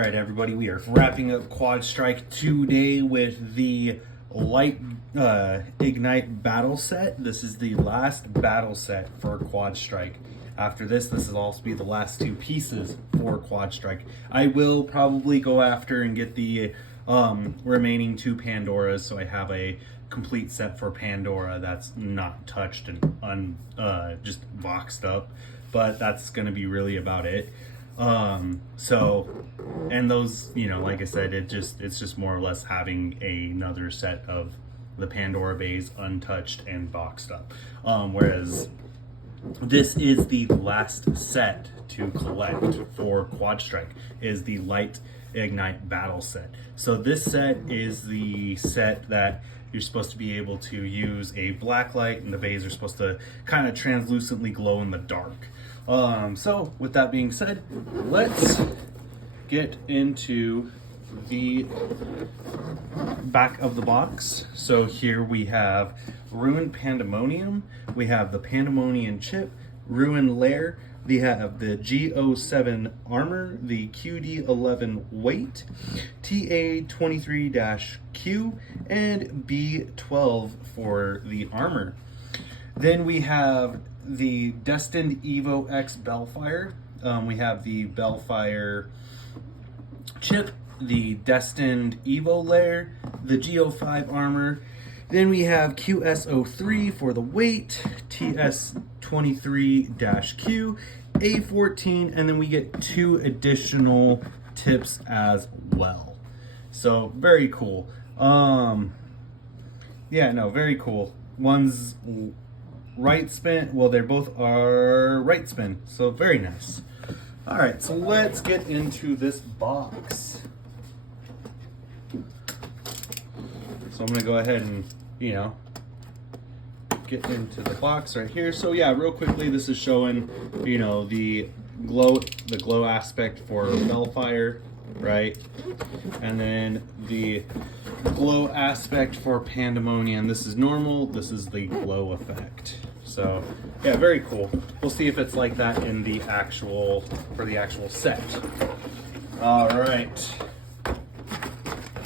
All right, everybody, we are wrapping up Quad Strike today with the Light Ignite battle set. This is the last battle set for Quad Strike. After this will also be the last two pieces for Quad Strike. I will probably go after and get the remaining two Pandoras, so I have a complete set for Pandora that's not touched and just boxed up. But that's going to be really about it. And those, like I said, it's just more or less having another set of the Pandora bays untouched and boxed up. Whereas this is the last set to collect for Quad Strike, is the Light Ignite battle set. So this set is the set that you're supposed to be able to use a black light, and the bays are supposed to kind of translucently glow in the dark. So with that being said, let's get into the back of the box. So here we have Ruined Pandemonium, we have the Pandemonium chip, Ruined Lair, we have the G07 armor, the QD11 weight, TA23-Q, and B12 for the armor. Then we have the Destined Evo X Bellfire. We have the Bellfire chip, the Destined Evo Lair, the G05 armor. Then we have QS03 for the weight, TS23-Q, A14, and then we get two additional tips as well. So very cool. Very cool. One's right spin, well, they both are right spin, so very nice. All right, so let's get into this box. So I'm gonna go ahead and get into the box right here. So yeah, real quickly, this is showing the glow aspect for Bellfire, right? And then the glow aspect for Pandemonium. This is normal, this is the glow effect. So yeah, very cool. We'll see if it's like that in the actual set. All right,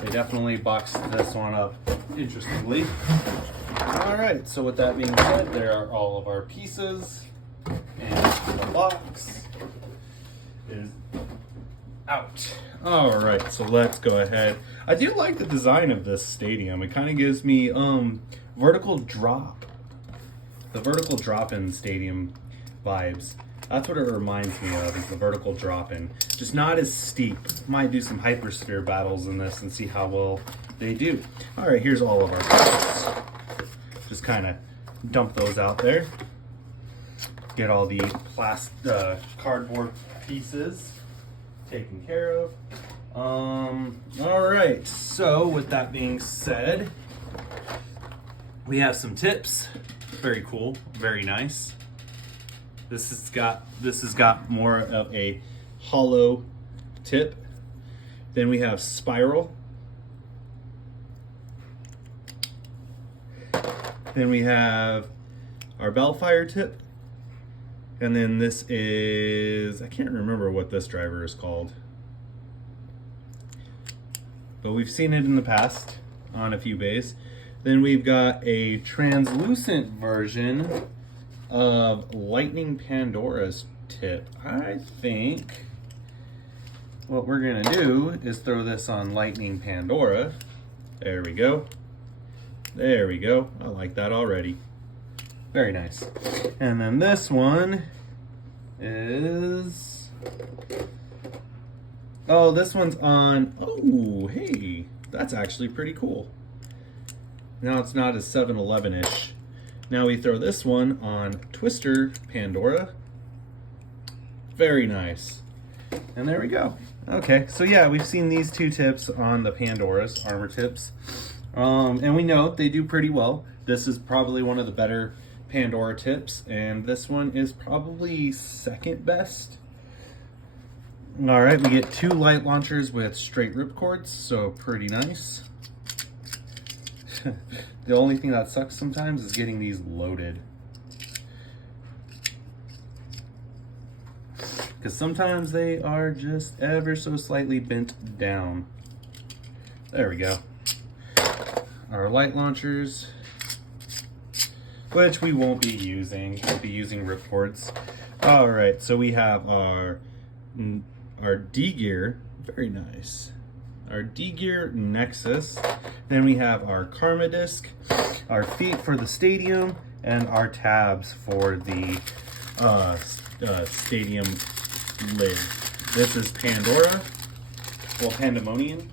they definitely boxed this one up interestingly. All right, so with that being said, there are all of our pieces, and the box is out. All right, so let's go ahead. I do like the design of this stadium. It kind of gives me vertical drop, the vertical drop-in stadium vibes. That's what it reminds me of, is the vertical drop-in. Just not as steep. Might do some hypersphere battles in this and see how well they do. All right, here's all of our parts. Just kind of dump those out there. Get all the cardboard pieces taken care of. All right, so with that being said, we have some tips. Very cool, very nice. This has got more of a hollow tip. Then we have spiral. Then we have our Bellfire tip. And then this is, I can't remember what this driver is called, but we've seen it in the past on a few bays. Then we've got a translucent version of Lightning Pandora's tip. I think what we're gonna do is throw this on Lightning Pandora. There we go. There we go. I like that already. Very nice. And then this one is, oh, this one's on, oh, hey, that's actually pretty cool. Now it's not as 7-Eleven-ish. Now we throw this one on Twister Pandora. Very nice. And there we go. Okay, so yeah, we've seen these two tips on the Pandoras, armor tips. And we know they do pretty well. This is probably one of the better Pandora tips, and this one is probably second best. All right, we get two light launchers with straight ripcords, so pretty nice. The only thing that sucks sometimes is getting these loaded. because sometimes they are just ever so slightly bent down. There we go. Our light launchers, which we won't be using. We'll be using ripcords. All right, so we have our D gear, very nice. Our D gear Nexus. Then we have our Karma disc, our feet for the stadium, and our tabs for the stadium lid. This is Pandora, well, Pandemonium.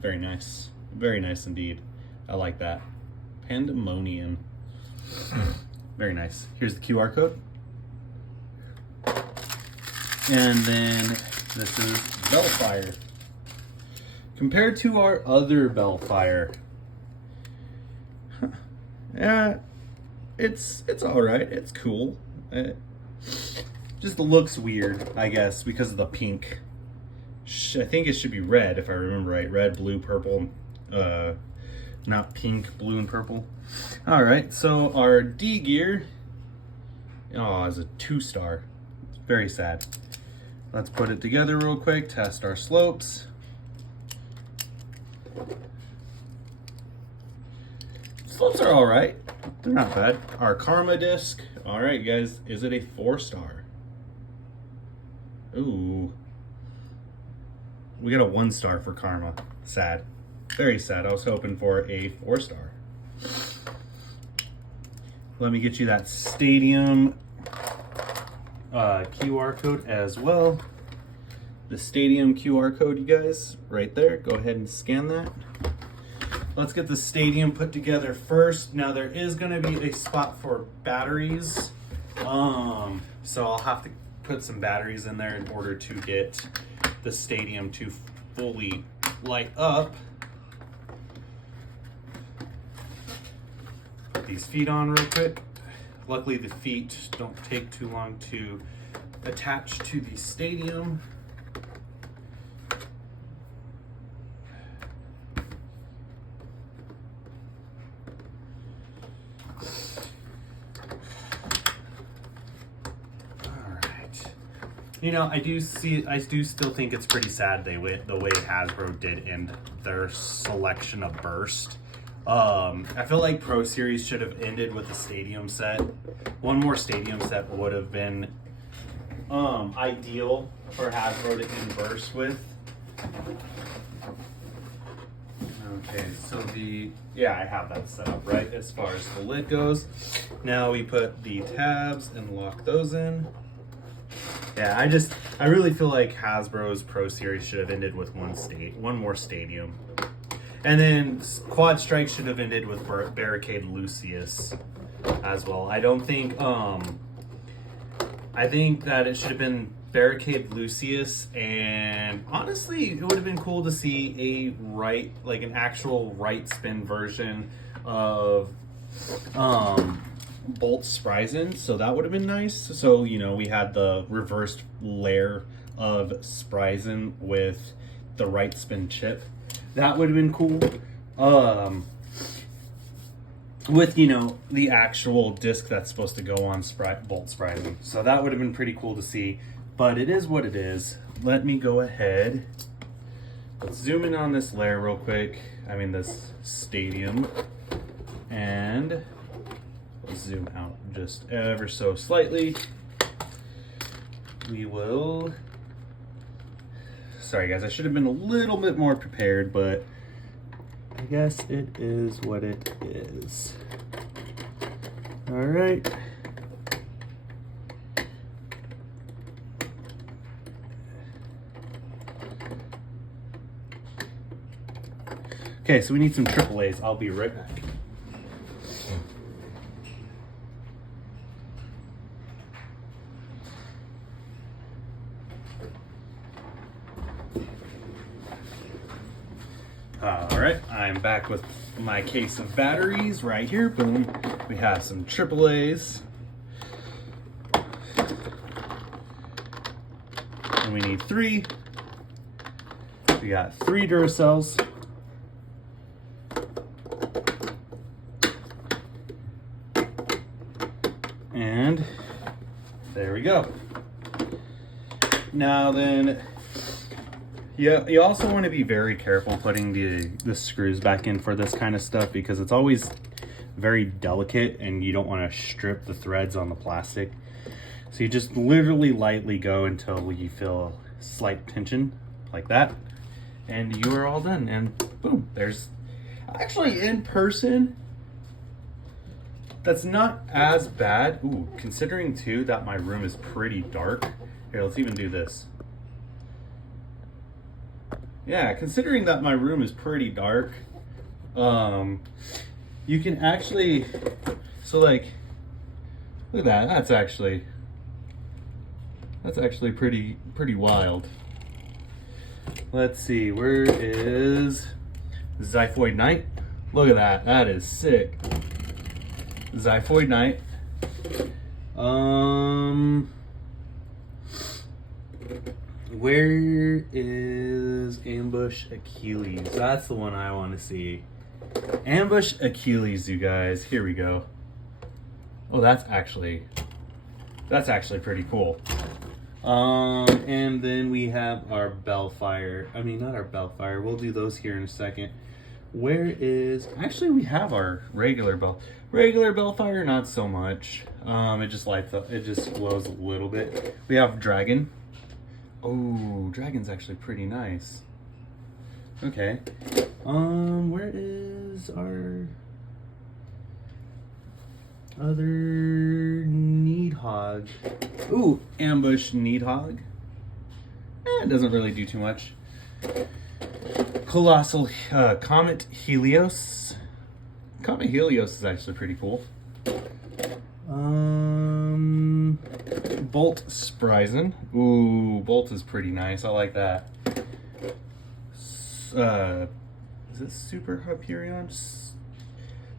Very nice indeed. I like that. Pandemonium. Very nice. Here's the QR code. And then this is Bellfire. Compared to our other Bellfire, yeah, it's all right. It's cool. Just looks weird, I guess, because of the pink. I think it should be red, if I remember right. Red, blue, purple. Not pink, blue, and purple. All right, so our D gear, is a 2-star. Very sad. Let's put it together real quick, test our slopes. Slopes are all right. They're not bad. Our Karma disc, all right, guys, is it a 4-star? Ooh. We got a 1-star for Karma. Sad. Very sad. I was hoping for a 4-star. Let me get you that stadium QR code as well. The stadium QR code, you guys, right there. Go ahead and scan that. Let's get the stadium put together first. Now there is going to be a spot for batteries. So I'll have to put some batteries in there in order to get the stadium to fully light up. Put these feet on real quick. Luckily the feet don't take too long to attach to the stadium. You know, I do still think it's pretty sad the way Hasbro did end their selection of Burst. I feel like Pro Series should have ended with a stadium set. One more stadium set would have been ideal for Hasbro to end Burst with. Okay, so I have that set up right as far as the lid goes. Now we put the tabs and lock those in. Yeah, I really feel like Hasbro's Pro Series should have ended with one more stadium. And then Quad Strike should have ended with Barricade Lucius as well. I think that it should have been Barricade Lucius, and honestly, it would have been cool to see an actual right spin version of Bolt Spryzen, so that would have been nice. So, you know, we had the reversed layer of Spryzen with the right spin chip. That would have been cool. With, you know, the actual disc that's supposed to go on Bolt Spryzen. So that would have been pretty cool to see, but it is what it is. Let me go ahead. Let's zoom in on this layer real quick. This stadium. And zoom out just ever so slightly. Sorry guys, I should have been a little bit more prepared, but I guess it is what it is. All right. Okay, so we need some AAAs. I'll be right back. Alright, I'm back with my case of batteries right here. Boom. We have some AAAs. And we need 3. We got 3 Duracells. And there we go. Now then, you also want to be very careful putting the screws back in for this kind of stuff, because it's always very delicate and you don't want to strip the threads on the plastic. So you just literally lightly go until you feel slight tension like that, and you are all done. And boom, there's actually in person. That's not as bad. Ooh, considering too that my room is pretty dark. Here, let's even do this. Yeah, considering that my room is pretty dark, you can actually, so like, look at that. That's actually pretty wild. Let's see, where is Xiphoid Knight? Look at that. That is sick. Xiphoid Knight. Where is Ambush Achilles? That's the one I want to see. Ambush Achilles, you guys. Here we go. Oh, that's actually pretty cool. And then we have our Bellfire. I mean, not our Bellfire. We'll do those here in a second. Where is... Actually, we have our regular Bellfire, not so much. It just lights up. It just glows a little bit. We have Dragon. Oh, Dragon's actually pretty nice. Okay. Where is our other Needhog? Ooh, Ambush Needhog. It doesn't really do too much. Colossal Comet Helios. Comet Helios is actually pretty cool. Bolt Spryzen. Ooh, Bolt is pretty nice. I like that. Is it Super Hyperion?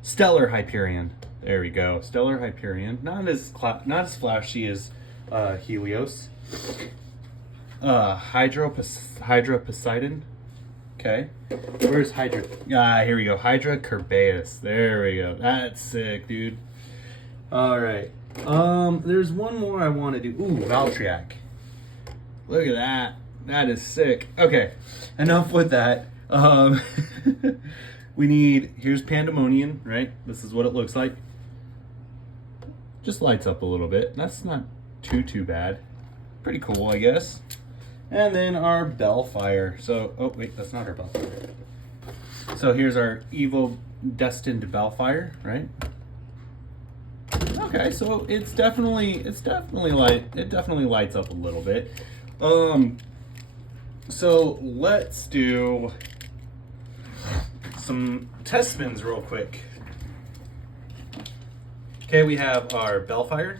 Stellar Hyperion. There we go. Stellar Hyperion. Not as flashy as Helios. Hydra Poseidon. Okay. Where's Hydra? Here we go. Hydra Kerbeus. There we go. That's sick, dude. All right. There's one more I want to do. Ooh, Valtri. Look at that. That is sick. Okay. Enough with that. Here's Pandemonium, right? This is what it looks like. Just lights up a little bit. That's not too bad. Pretty cool, I guess. And then our Bellfire. So, oh wait, that's not our Bellfire. So here's our Evo Destined Bellfire, right? Okay, so it definitely lights up a little bit. So let's do some test spins real quick. Okay, we have our Bellfire.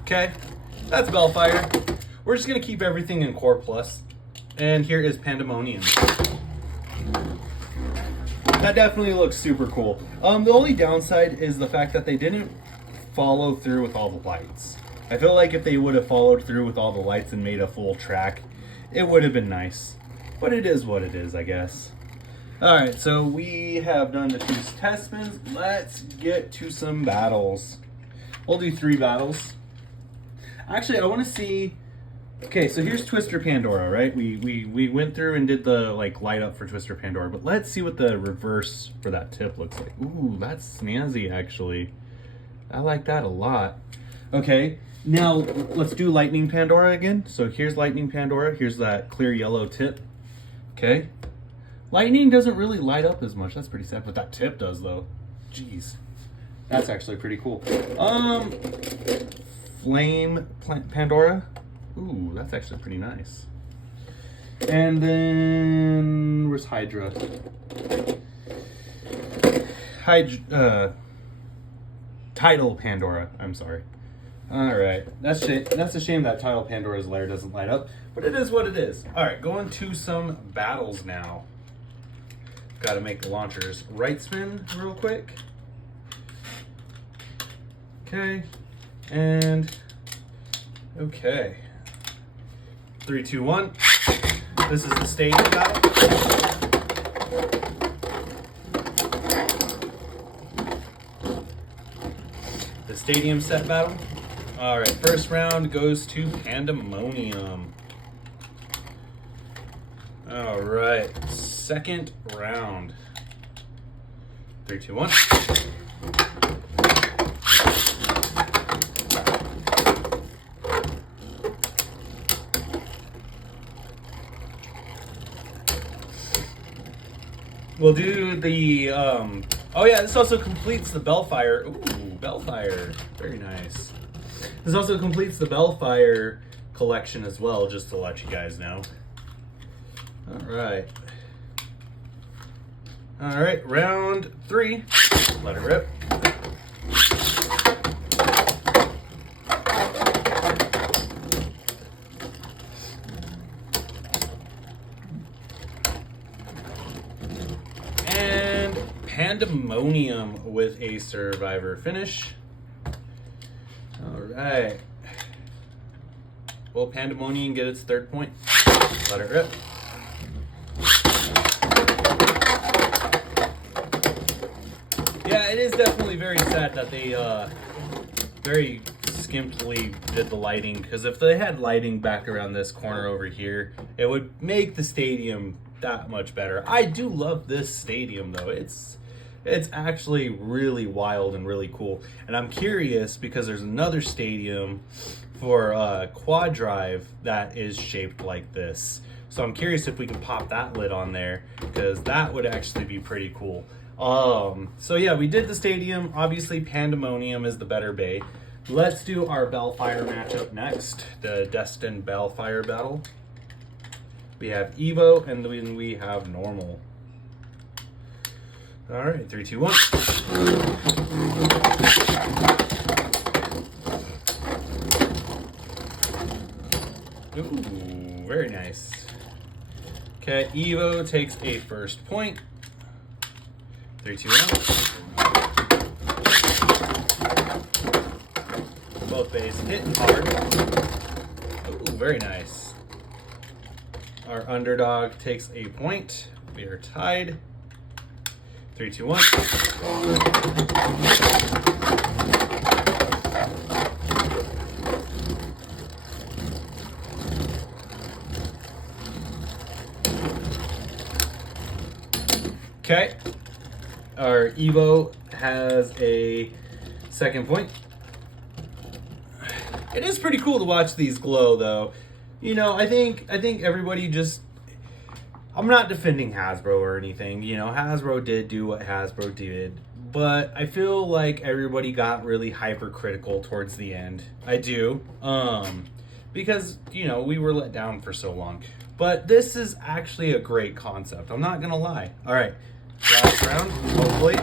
Okay, that's Bellfire. We're just gonna keep everything in Core Plus. And here is Pandemonium. That definitely looks super cool. The only downside is the fact that they didn't follow through with all the lights. I feel like if they would have followed through with all the lights and made a full track, it would have been nice. But it is what it is, I guess. Alright, so we have done the 2 test spins. Let's get to some battles. We'll do 3 battles. Actually, I want to see... Okay, so here's Twister Pandora, right? We went through and did the light up for Twister Pandora, but let's see what the reverse for that tip looks like. Ooh, that's snazzy, actually. I like that a lot. Okay, now let's do Lightning Pandora again. So here's Lightning Pandora. Here's that clear yellow tip. Okay. Lightning doesn't really light up as much. That's pretty sad, but that tip does, though. Jeez. That's actually pretty cool. Flame Pandora. Ooh, that's actually pretty nice. And then where's Hydra? Tidal Pandora. I'm sorry. All right, that's a shame that Tidal Pandora's lair doesn't light up, but it is what it is. All right, going to some battles now. Got to make the launchers right spin real quick. Okay, and okay. 3, 2, 1. This is the stage battle. stadium set battle. All right, first round goes to Pandemonium. All right, second round. 3, 2, 1. We'll do the, oh yeah, this also completes the Bellfire. Ooh, Bellfire, very nice. This also completes the Bellfire collection as well, just to let you guys know. All right. All right, round 3. Let it rip. And Pandemonium with a survivor finish. All right. Will Pandemonium get its 3rd point? Let it rip. Yeah, it is definitely very sad that they very skimpily did the lighting, because if they had lighting back around this corner over here, it would make the stadium that much better. I do love this stadium though. It's actually really wild and really cool. And I'm curious because there's another stadium for Quad Drive that is shaped like this. So I'm curious if we can pop that lid on there, because that would actually be pretty cool. So yeah, we did the stadium. Obviously Pandemonium is the better bay. Let's do our Bellfire matchup next, the Destined Bellfire battle. We have Evo and then we have normal. All right, 3, 2, 1. Ooh, very nice. Okay, Evo takes a 1st point. 3, 2, 1. Both bays hitting hard. Ooh, very nice. Our Underdog takes a point. We are tied. 3, 2, 1. Okay. Our Evo has a 2nd point. It is pretty cool to watch these glow though. You know, I think everybody just, I'm not defending Hasbro or anything. You know, Hasbro did do what Hasbro did, but I feel like everybody got really hypercritical towards the end. I do. Because, you know, we were let down for so long. But this is actually a great concept. I'm not gonna lie. All right, last round, hopefully.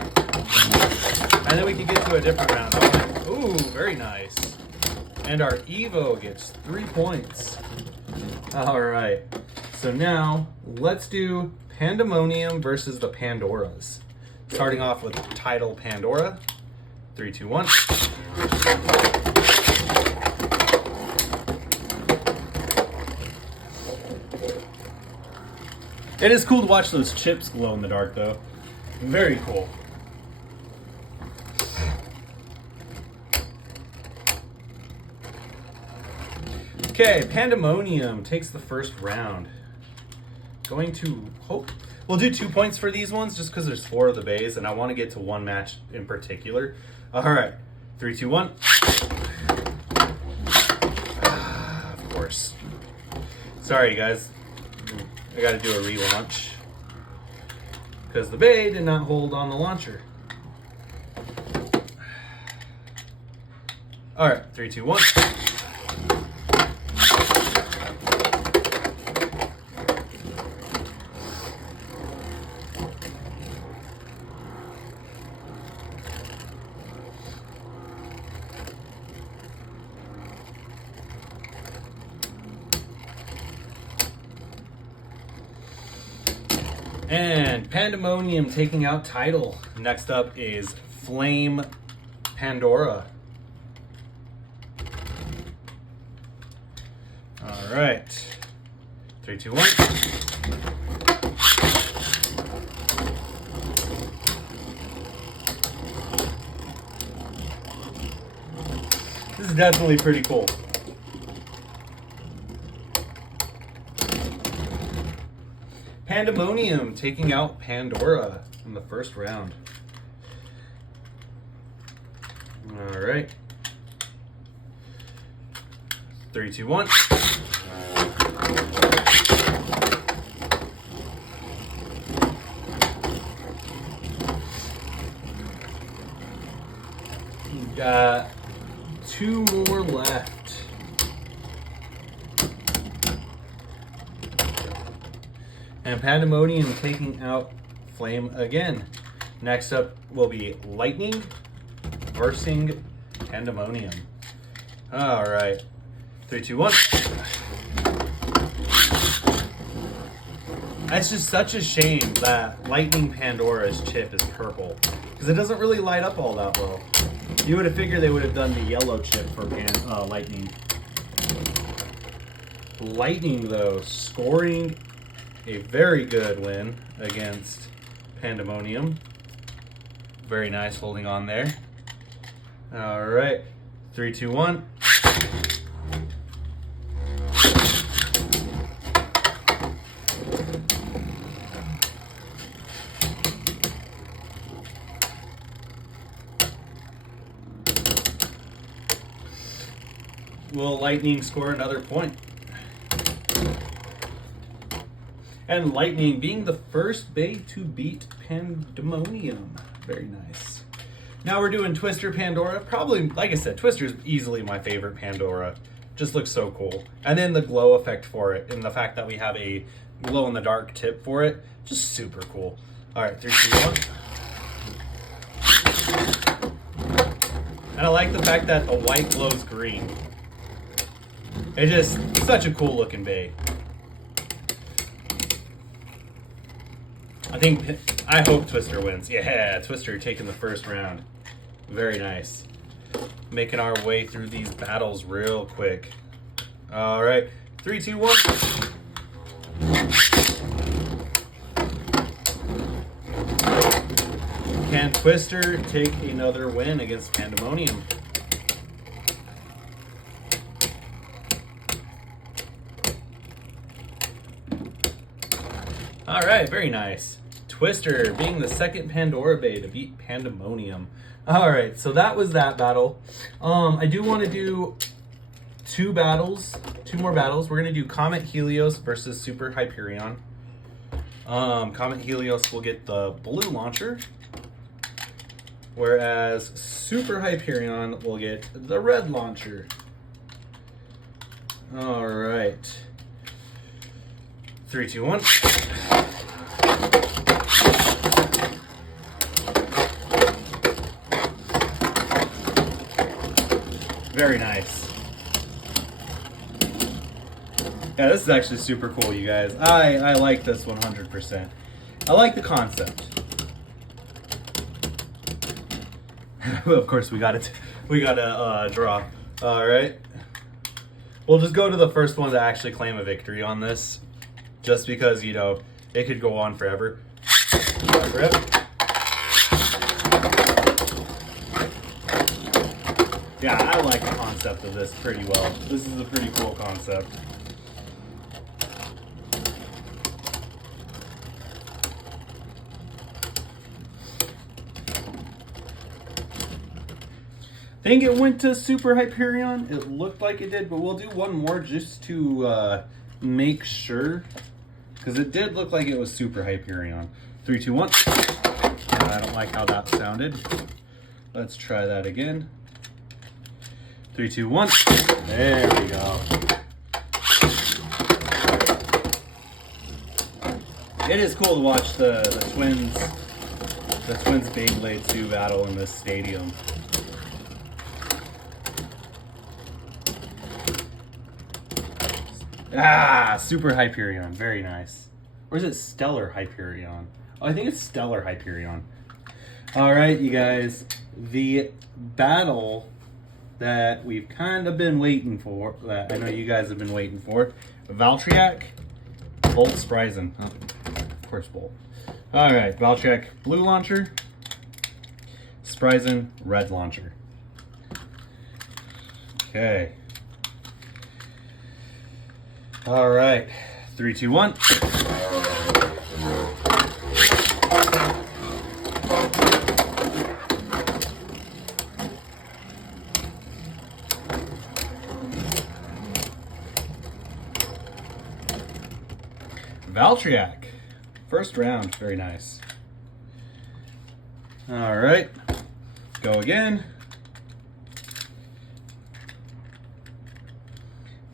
And then we can get to a different round. Right. Ooh, very nice. And our Evo gets 3 points. All right. So now let's do Pandemonium versus the Pandoras. Starting off with title Pandora. 3, 2, 1. It is cool to watch those chips glow in the dark though. Very cool. Okay, Pandemonium takes the 1st round. Going to hope we'll do 2 points for these ones just because there's 4 of the bays and I want to get to one match in particular. All right, 3, 2, 1. Of course. Sorry guys, I got to do a relaunch because the bay did not hold on the launcher. All right, 3, 2, 1. And Pandemonium taking out title. Next up is Flame Pandora. All right. 3, 2, 1. is definitely pretty cool. Pandemonium taking out Pandora in the first round. All right. 3, 2, 1. Got 2 more left. And Pandemonium taking out Flame again. Next up will be Lightning versus Pandemonium. All right. 3, 2, 1. That's just such a shame that Lightning Pandora's chip is purple, because it doesn't really light up all that well. You would have figured they would have done the yellow chip for Lightning. Lightning, though, scoring a very good win against Pandemonium. Very nice, holding on there. All right, 3, 2, 1. Will Lightning score another point? And Lightning being the first Bay to beat Pandemonium. Very nice. Now we're doing Twister Pandora. Probably, like I said, Twister's easily my favorite Pandora. Just looks so cool. And then the glow effect for it, and the fact that we have a glow-in-the-dark tip for it, just super cool. All right, 3, 2, 1. And I like the fact that the white glows green. It's just such a cool looking bay. I hope Twister wins. Yeah, Twister taking the first round. Very nice. Making our way through these battles real quick. All right, 3, 2, 1. Can Twister take another win against Pandemonium? All right, very nice. Twister being the second Pandora Bay to beat Pandemonium. All right, so that was that battle. I do want to do 2 more battles. We're going to do Comet Helios versus Super Hyperion. Comet Helios will get the blue launcher, whereas Super Hyperion will get the red launcher. All right. 3, 2, 1. Very nice. Yeah, this is actually super cool, you guys. I like this 100%. I like the concept. Of course, we gotta draw. All right. We'll just go to the first one to actually claim a victory on this, just because, you know, it could go on forever. Rip. Yeah, I like the concept of this pretty well. This is a pretty cool concept. I think it went to Super Hyperion. It looked like it did, but we'll do one more just to make sure, because it did look like it was Super Hyperion. 3, 2, 1. I don't like how that sounded. Let's try that again. 3, 2, 1. There we go. It is cool to watch the twins Beyblade 2 battle in this stadium. Ah, Super Hyperion. Very nice. Or is it Stellar Hyperion? Oh, I think it's Stellar Hyperion. All right, you guys. The battle that we've kind of been waiting for, that I know you guys have been waiting for. Valtri, Bolt Spryzen. Oh, of course, Bolt. All right, Valtri, blue launcher. Spryzen, red launcher. Okay. All right. 3, 2, 1. Valtri. First round. Very nice. All right. Go again.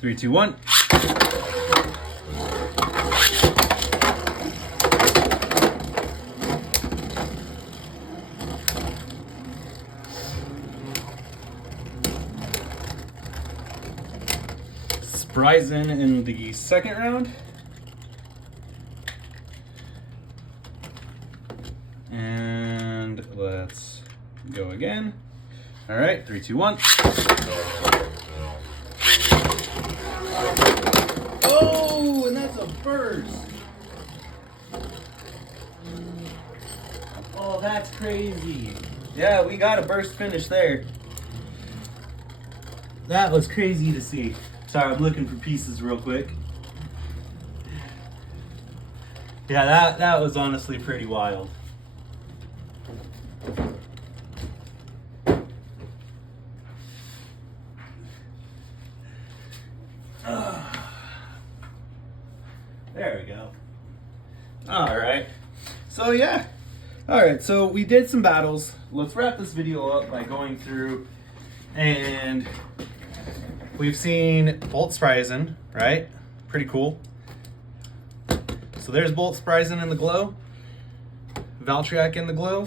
3, 2, 1. Spryzen in the second round. And let's go again. All right, 3, 2, 1. Oh, and that's a burst. Oh, that's crazy. Yeah, we got a burst finish there. That was crazy to see. Sorry, I'm looking for pieces real quick. Yeah, that was honestly pretty wild. There we go. All right. So yeah. All right. So we did some battles. Let's wrap this video up by going through, and we've seen Bolt Spryzen, right? Pretty cool. So there's Bolt Spryzen in the glow, Valtri in the glow,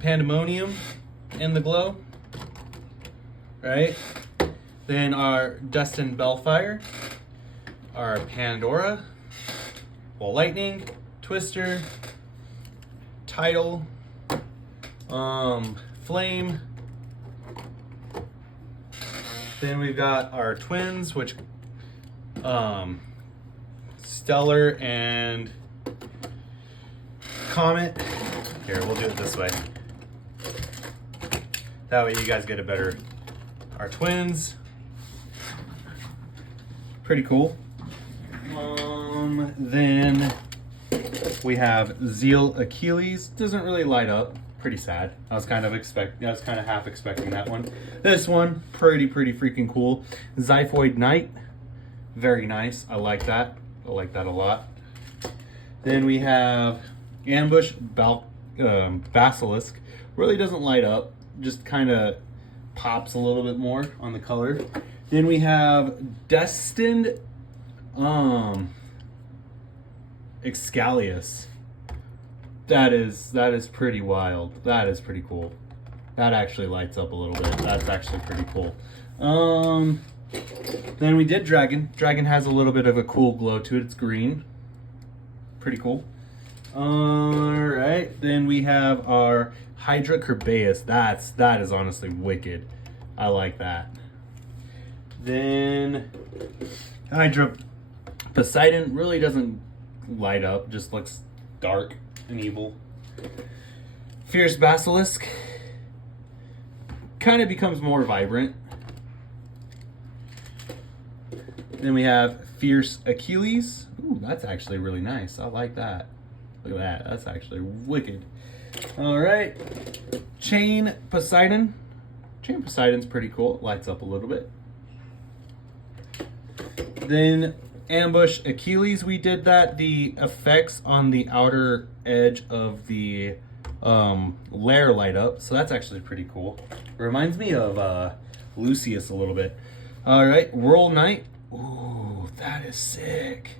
Pandemonium in the glow, right? Then our Destined Bellfire, our Pandora, Ball Lightning, Twister, Tidal, Flame. Then we've got our twins, which Stellar and Comet. Here, we'll do it this way. That way you guys get a better. Our twins. Pretty cool. Then we have Zeal Achilles. Doesn't really light up. Pretty sad. I was kind of half expecting that one. This one, pretty freaking cool. Xiphoid Knight. Very nice. I like that. I like that a lot. Then we have Ambush Basilisk. Really doesn't light up. Just kind of pops a little bit more on the color. Then we have Destined Excalius. That is pretty wild. That is pretty cool. That actually lights up a little bit. That's actually pretty cool. Then we did Dragon. Dragon has a little bit of a cool glow to it. It's green. Pretty cool. Alright. Then we have our Hydra Kerbeus. That is honestly wicked. I like that. Then Hydra Poseidon really doesn't light up. Just looks dark and evil. Fierce Basilisk kind of becomes more vibrant. Then we have Fierce Achilles. Ooh, that's actually really nice. I like that. Look at that. That's actually wicked. All right. Chain Poseidon. Chain Poseidon's pretty cool. It lights up a little bit. Then Ambush Achilles, we did that. The effects on the outer edge of the lair light up. So that's actually pretty cool. It reminds me of Lucius a little bit. All right. Whirl Knight. Ooh, that is sick.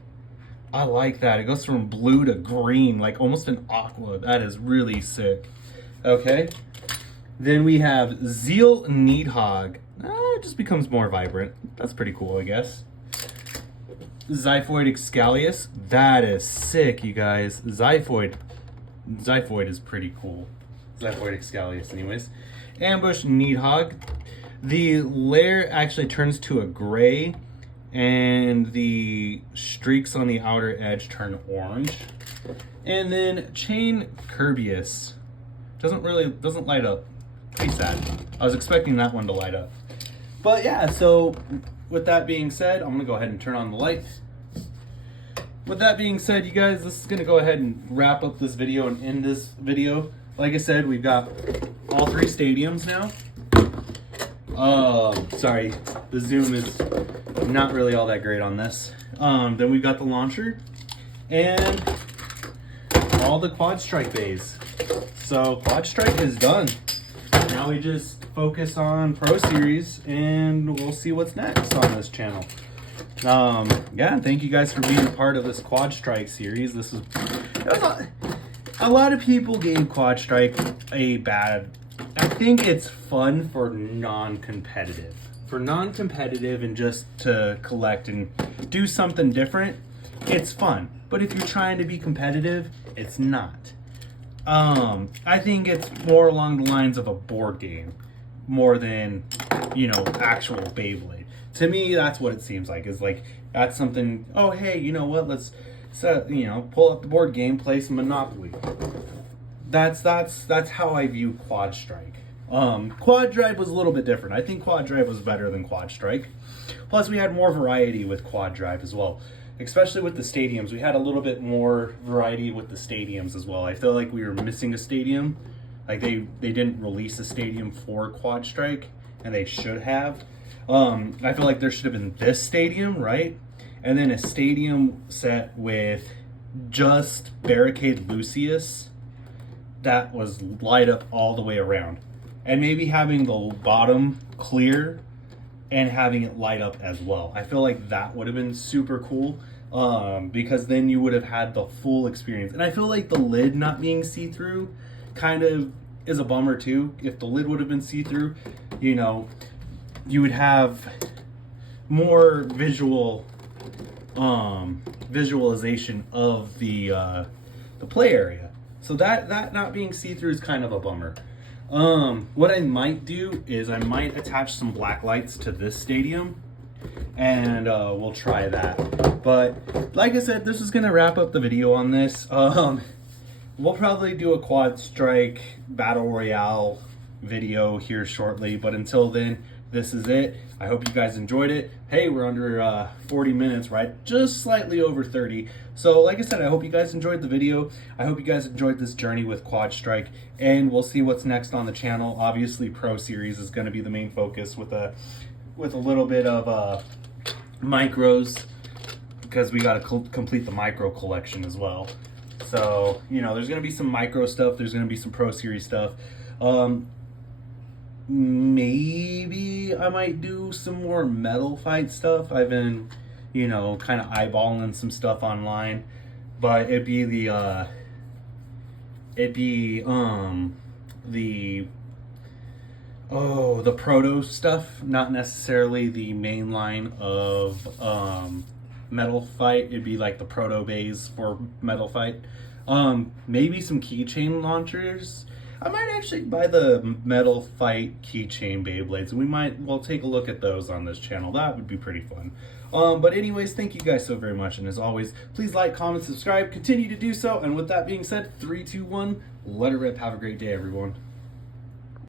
I like that. It goes from blue to green, like almost an aqua. That is really sick. Okay. Then we have Zeal Needhog. It just becomes more vibrant. That's pretty cool, I guess. Xiphoid Excalius. That is sick, you guys. Xiphoid is pretty cool. Xiphoid Excalius, anyways. Ambush Needhog. The lair actually turns to a gray, and the streaks on the outer edge turn orange. And then Chain Kerbeus. Doesn't light up. Pretty sad. I was expecting that one to light up. But yeah, so with that being said, I'm gonna go ahead and turn on the light. With that being said, you guys, this is gonna go ahead and wrap up this video and end this video. Like I said, we've got all 3 stadiums now. Sorry, the zoom is not really all that great on this. Then we've got the launcher and all the Quad Strike bays. So Quad Strike is done. Now we just focus on Pro Series and we'll see what's next on this channel. Yeah, thank you guys for being a part of this Quad Strike series. A lot of people gave Quad Strike a bad. I think it's fun for non-competitive. For non-competitive and just to collect and do something different, it's fun. But if you're trying to be competitive, it's not. I think it's more along the lines of a board game more than, you know, actual Beyblade. To me, that's what it seems like. Is like, that's something, oh, hey, you know what, let's, you know, pull up the board game, play some Monopoly. That's how I view Quad Strike. Quad Drive was a little bit different. I think Quad Drive was better than Quad Strike. Plus, we had more variety with Quad Drive as well. Especially with the stadiums. We had a little bit more variety with the stadiums as well. I feel like we were missing a stadium. Like they didn't release a stadium for Quad Strike, and they should have. I feel like there should have been this stadium, right? And then a stadium set with just Barricade Lucius that was light up all the way around. And maybe having the bottom clear and having it light up as well. I feel like that would have been super cool, because then you would have had the full experience. And I feel like the lid not being see-through kind of is a bummer too. If the lid would have been see-through, you know, you would have more visualization of the play area. So that not being see-through is kind of a bummer. What I might do is I might attach some black lights to this stadium, and we'll try that. But like I said, this is gonna wrap up the video on this. We'll probably do a Quad Strike Battle Royale video here shortly, but until then, this is it. I hope you guys enjoyed it. Hey, we're under 40 minutes, right? Just slightly over 30. So like I said, I hope you guys enjoyed the video. I hope you guys enjoyed this journey with Quad Strike, and we'll see what's next on the channel. Obviously, Pro Series is going to be the main focus with a little bit of micros, because we got to complete the micro collection as well. So, you know, there's going to be some micro stuff. There's going to be some Pro Series stuff. Maybe I might do some more metal fight stuff. I've been, you know, kind of eyeballing some stuff online, but it'd be the proto stuff, not necessarily the main line of metal fight. It'd be like the proto bays for metal fight. Maybe some keychain launchers. I might actually buy the metal fight keychain Beyblades, and we'll take a look at those on this channel. That would be pretty fun. But anyways, thank you guys so very much, and as always, please like, comment, subscribe, continue to do so, and with that being said, 3, 2, 1, let it rip. Have a great day, everyone.